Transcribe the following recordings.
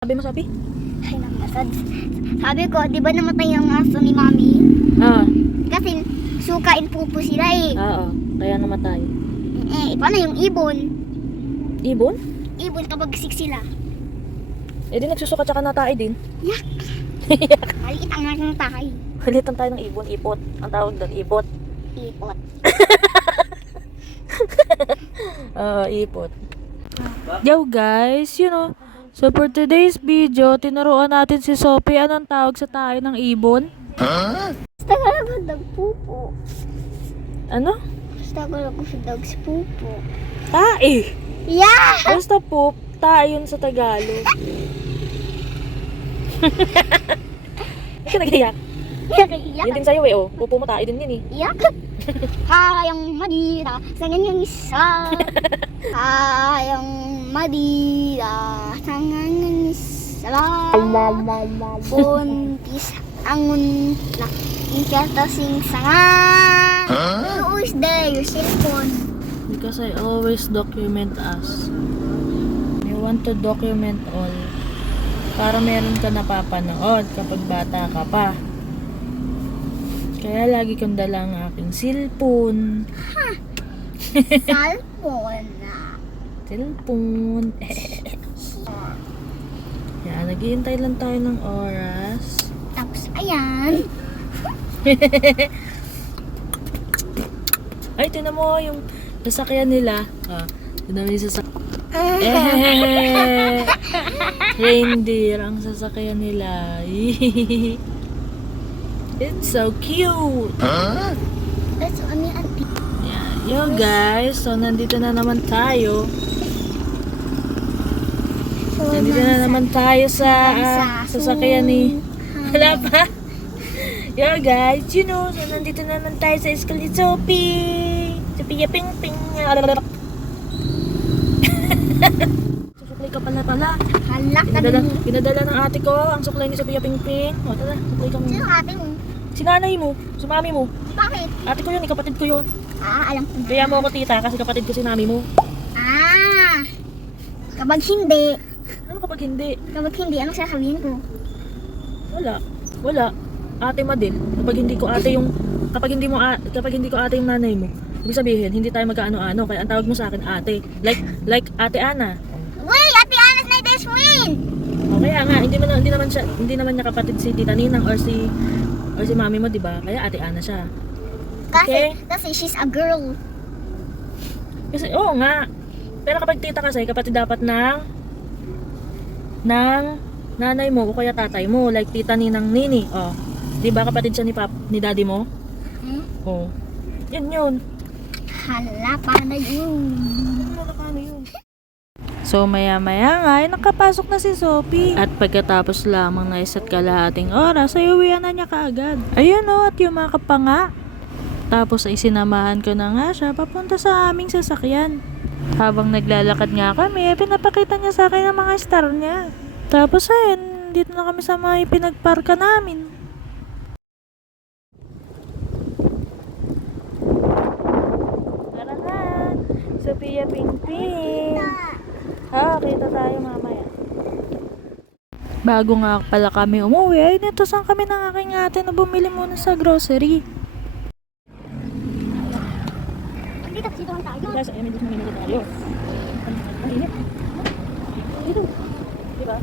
Sabi mo, Sophie? Ay, namasad. Sabi ko, di ba namatay yung aso ni Mami? Oo. Kasi sukain pupo sila eh. Oo. Kaya namatay. Paano yung ibon? Ibon? Ibon kapag sick sila. Eh di nagsusuka tsaka natay din. Yak! Maliit ang aking tahay. Halitan tayo ng ibon, ipot. Ang tawag doon, ipot. Ipot. Ipot. Yo guys, so for today's video, tinuruan natin si Sophie anong tawag sa tayo ng ibon. Basta ka lang ang nagpupo. Ano? Basta ka lang sa dog's pupo. Tae! Yeah! Basta poop, tae yun sa Tagalog. Hindi ka nag-iyak. Iyak. Yun din sa'yo eh, oh. Pupo mo tae din yun eh. Iyak. Kayang madira sa ganyang isa. Kayang madira sa ganyang isa. Buntis angon na inkatosing sanga. Who is there? Your cellphone. Because I always document us. I want to document all. Para meron ka napapanood kapag bata ka pa. Kaya lagi kong dala ang aking cellphone. Cellphone. Cellphone. Yan, naghihintay lang tayo ng oras. Tapos ayan. Ay, tinan mo yung sasakyan nila. Tinan mo yung sasakyan. Reindeer ang sasakyan nila. It's so cute. That's only a bit. Yan. Yo guys, so nandito na naman tayo. Nandito na naman tayo sa sasakyan ni... Wala pa? Yo guys, so nandito na naman tayo sa school ni Sophie. Sophia Ping Ping. Susuklay ka pala. Halak ka din. Pinadala ng ate ko ang suklay ni Sophia Ping Ping. O tara, suklay ka Sino muna. ate mo? Si nanay mo, si mami mo. Bakit? Ate ko yun, kapatid ko yun. Alam ko na. Kaya mo ako tita kasi kapatid ko si mami mo. Kapag hindi. Ano kapag hindi? Kapag hindi, anong sasabihin ko? Wala. Ate mo din. Kapag hindi ko ate ko ate yung nanay mo, ibig sabihin, hindi tayo magkaano-ano. Kaya ang tawag mo sa akin ate. Like Ate Ana. Wait, Ate Ana's my best friend! O kaya nga, hindi naman niya kapatid si Tita Ninang or si mami mo, di ba? Kaya Ate Ana siya. Kasi she's a girl. Kasi, oo nga. Pero kapag tita kasi, kapatid dapat ng nanay mo o kaya tatay mo. Like Tita Ninang Nini. O, di ba kapatid siya ni daddy mo? O, yun. Hala, paano yun? So maya-maya nga ay nakapasok na si Sophie. At pagkatapos lamang na isa't kalahating oras ay uwian na niya kaagad. Ayun at yumakap pa nga. Tapos ay sinamahan ko na nga siya papunta sa aming sasakyan. Habang naglalakad nga kami, pinapakita niya sa akin ang mga star niya. Tapos ayun, dito na kami sa mga pinagparka namin. Tara na, Sophia Ping Ping. Kita tayo mamaya. Bago nga pala kami umuwi, ay nitusan kami ng aking ate na bumili muna sa grocery. Dito lang tayo. Guys, ay medyo naminili tayo. Ang init. Dito. Diba?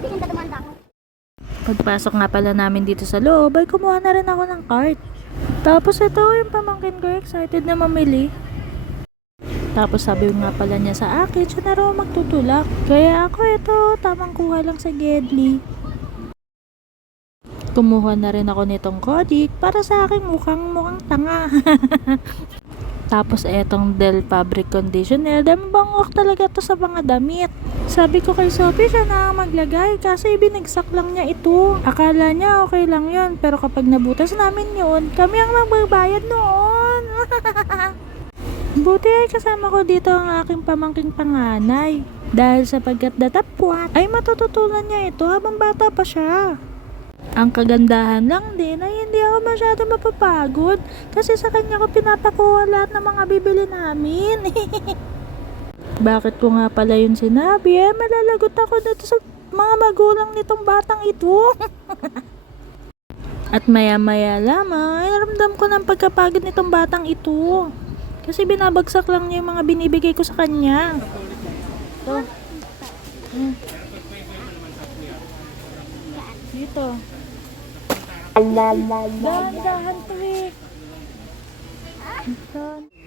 Dito ka tumanda ako. Pagpasok nga pala namin dito sa loob, ay kumuha na rin ako ng cart. Tapos ito yung pamangkin ko, excited na mamili. Tapos sabi nga pala niya sa akin, siya na raw magtutulak. Kaya ako ito, tamang kuha lang sa Gedli. Kumuha na rin ako nitong Kodik para sa akin mukhang tanga. Tapos etong Del Fabric Conditioner, bangok talaga to sa mga damit. Sabi ko kay Sophie, siya na maglagay kasi binagsak lang niya ito. Akala niya okay lang yun, pero kapag nabutas namin yun, kami ang magbabayad noon. Buti ay kasama ko dito ang aking pamangking panganay. Dahil sapagkat datapwat ay matututunan niya ito habang bata pa siya. Ang kagandahan lang din ay hindi ako masyado mapapagod kasi sa kanya ko pinapakuha lahat ng mga bibili namin. Bakit ko nga pala yun sinabi? Malalagot ako dito sa magulang nitong batang ito. At maya-maya lamang, ay naramdam ko ng pagkapagod nitong batang ito. Kasi binabagsak lang niya yung mga binibigay ko sa kanya. Ito. Dito. Dahan-dahan, Twik.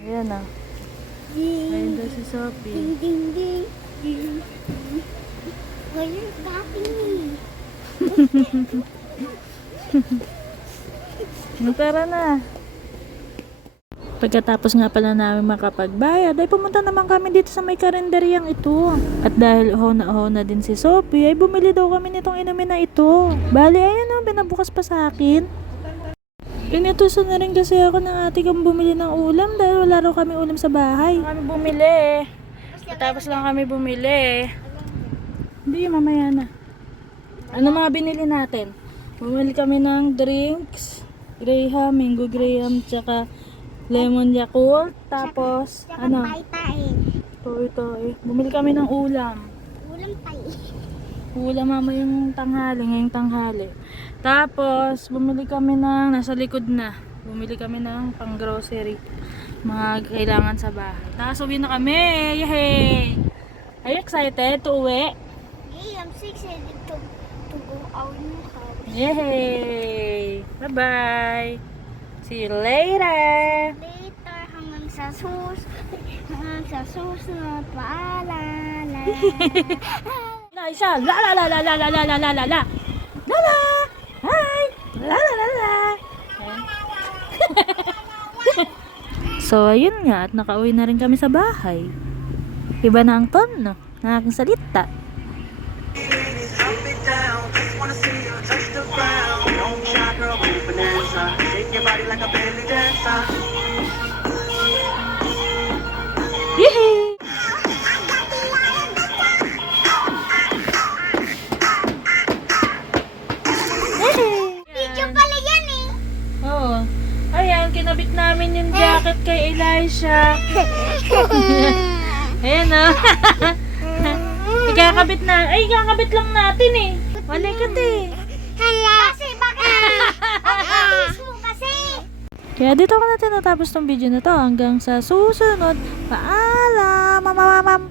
Ayan na. Ayan daw si Sophie. Ding, ding, ding. Why are you tapping me? Tara na. Pagkatapos nga pala namin makapagbayad, ay pumunta naman kami dito sa may karinderyang ito. At dahil ho na din si Sophie, ay bumili daw kami nitong inumin na ito. Bali, ayan o, binabukas pa sa akin. Inutusan na rin kasi ako ng ate kong bumili ng ulam dahil wala raw kami ulam sa bahay. Kami bumili. Tapos lang kami bumili. Hindi, mamaya na. Ano mga binili natin? Bumili kami ng drinks, Graham, Mango Graham, tsaka lemon Yakult, tapos ano? Ito eh. Bumili kami ng ulam. Ulam tayo. Ulam mamayang tanghali, ngayong tanghali. Tapos bumili kami ng nasa likod na. Bumili kami ng pang-grocery. Mga kailangan sa bahay. Tapos uwi na kami. Yay! Are you excited to uwi? Hey, I'm so excited to go out in the house. Yay! Bye-bye! See you later! Later, hanggang sa susunod, paalala. Isa, la la la la la la la la la la la la la hi la la la la. So ayun nga, at nakauwi na rin kami sa bahay. Iba na ang tono ng aking salita. Yehey! Video pala yan eh. Oo. Ayan, kinabit namin yung jacket kay Elisha. Ayan o. Ikakabit na. Ay, ikakabit lang natin eh. Balikat eh. Hala. Kasi bakit? Kasi. Kaya dito ko na tinatapos tong video na to. Hanggang sa susunod. Paalam, mamamam.